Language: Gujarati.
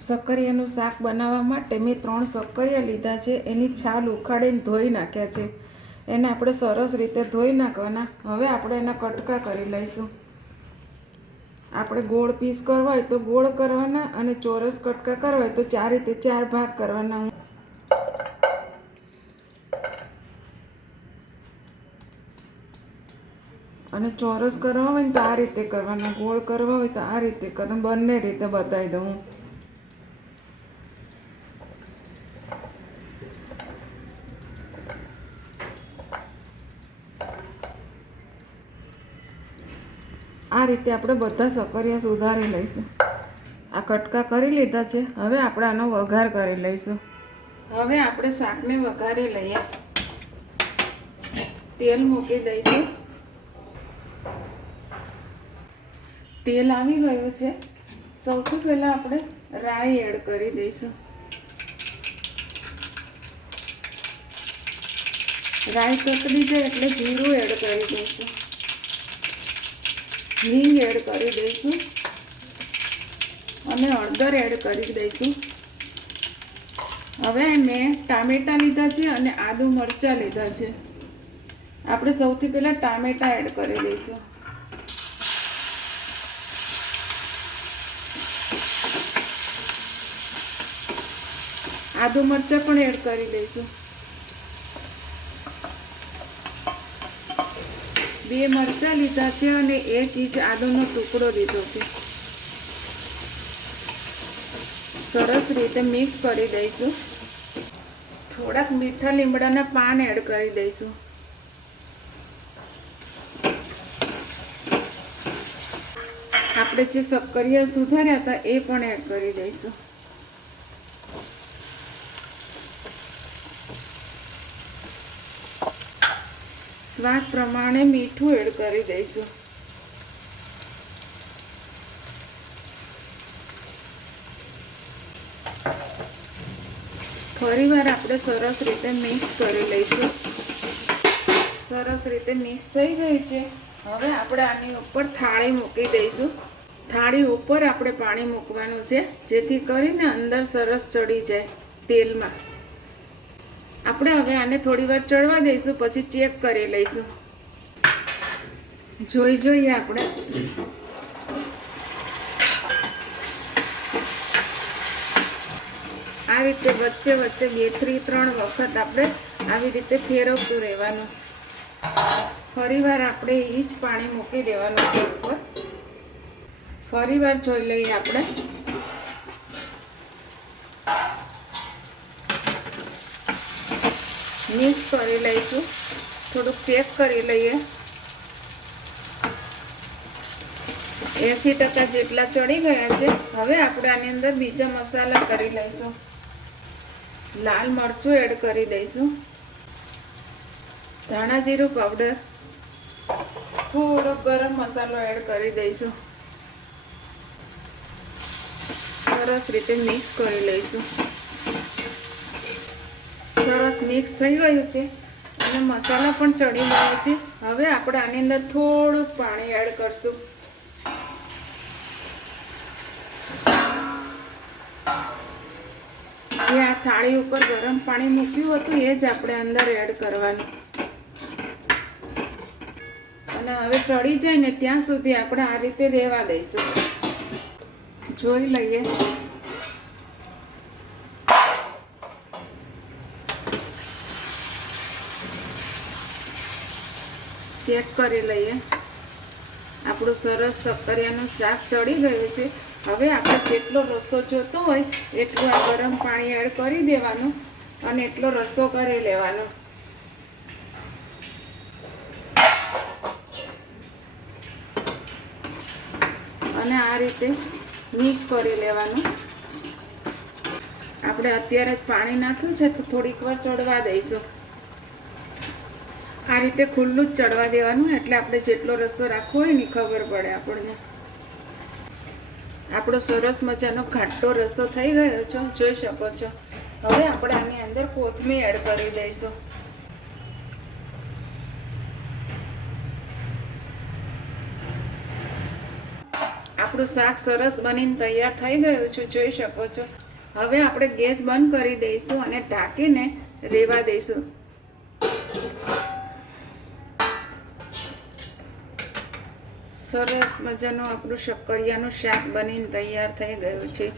સક્કરિયાનું શાક બનાવવા માટે મેં 3 સક્કરિયા લીધા છે. એની છાલ ઉખાડીને ધોઈ નાખ્યા છે. એને આપણે સરસ રીતે ધોઈ નાખવાના. હવે આપણે એના કટકા કરી લઈશું. આપણે ગોળ પીસ કરવા હોય તો ગોળ કરવાના અને ચોરસ કટકા કરવા હોય તો આ રીતે 4 ભાગ કરવાના. અને ચોરસ કરવા હોય તો આ રીતે કરવાના, ગોળ કરવા હોય તો આ રીતે કરવાનું. બંને રીતે બતાવી દઉં. આ રીતે આપણે બધા સક્કરિયા સુધારી લઈશું. આ કટકા કરી લીધા છે. હવે આપણે આનો વઘાર કરી લઈશું. હવે આપણે શાકને વઘારી લઈએ. તેલ મૂકી દઈશું. તેલ આવી ગયું છે. સૌથી પહેલાં આપણે રાઈ એડ કરી દઈશું. રાઈ તતડી જાય એટલે જીરું એડ કરી દઈશું. હિંગ એડ કરી દઈશું અને હળદર એડ કરી દઈશું. હવે મેં ટામેટાં લીધા છે અને આદુ મરચાં લીધા છે. આપણે સૌથી પહેલાં ટામેટાં એડ કરી દઈશું. આદુ મરચાં પણ એડ કરી દઈશું. 2 મરચાં લીધા છે અને 1 ઇંચ આદુનો ટુકડો લીધો છે. સરસ રીતે મિક્સ કરી દઈશું. થોડાક મીઠા લીમડાના પાન એડ કરી દઈશું. આપણે જે સક્કરિયા સુધાર્યા હતા એ પણ એડ કરી દઈશું. સ્વાદ પ્રમાણે મીઠું એડ કરી દઈશું. ફરીવાર આપણે સરસ રીતે મિક્સ કરી લઈશું. સરસ રીતે મિક્સ થઈ ગઈ છે. હવે આપણે આની ઉપર થાળી મૂકી દઈશું. થાળી ઉપર આપણે પાણી મૂકવાનું છે જેથી કરીને અંદર સરસ ચડી જાય તેલમાં. આપણે હવે આને થોડી વાર ચડવા દઈશું, પછી ચેક કરી લઈશું. જોઈએ આપણે. આ રીતે વચ્ચે 2 થી 3 વખત આપણે આવી રીતે ફેરવતું રહેવાનું. ફરીવાર આપણે એ જ પાણી મૂકી દેવાનું છે ઉપર. ફરીવાર જોઈ લઈએ આપણે. મિક્સ કરી લઈશું. થોડુંક ચેક કરી લઈએ. 80% જેટલા ચડી ગયા છે. હવે આપણે આની અંદર બીજા મસાલા કરી લઈશું. લાલ મરચું એડ કરી દઈશું. ધાણા જીરું પાવડર, થોડો ગરમ મસાલો એડ કરી દઈશું. સરસ રીતે મિક્સ કરી લઈશું. સરસ મિક્સ થઈ ગયું છે અને મસાલા પણ ચડી ગયો છે. હવે આપણે આની અંદર થોડુંક પાણી એડ કરશું. જે આ થાળી ઉપર ગરમ પાણી મૂક્યું હતું એ જ આપણે અંદર એડ કરવાનું. અને હવે ચડી જાય ને ત્યાં સુધી આપણે આ રીતે રહેવા દઈશું. જોઈ લઈએ. ચેક કરી લઈએ. આપણું સરસ સક્કરિયાનું શાક ચડી ગયું છે. હવે આપણે જેટલો રસો જોતો હોય એટલું આ ગરમ પાણી એડ કરી દેવાનું અને એટલો રસો કરી લેવાનો. અને આ રીતે મિક્સ કરી લેવાનું. આપણે અત્યારે જ પાણી નાખ્યું છે તો થોડીક વાર ચડવા દઈશું. આ રીતે ખુલ્લું જ ચડવા દેવાનું એટલે આપણે જેટલો રસો રાખવો હોય ને ખબર પડે આપણને. આપણો સરસ મજાનો ઘાટો રસો થઈ ગયો છે, જોઈ શકો છો. હવે આપણે આની અંદર કોથમીર એડ કરી દઈશું. આપણું આપણું શાક સરસ બનીને તૈયાર થઈ ગયું છે, જોઈ શકો છો. હવે આપણે ગેસ બંધ કરી દઈશું અને ઢાંકીને રહેવા દઈશું. સરસ મજાનું આપણું શક્કરિયાનું શાક બનીને તૈયાર થઈ ગયું છે.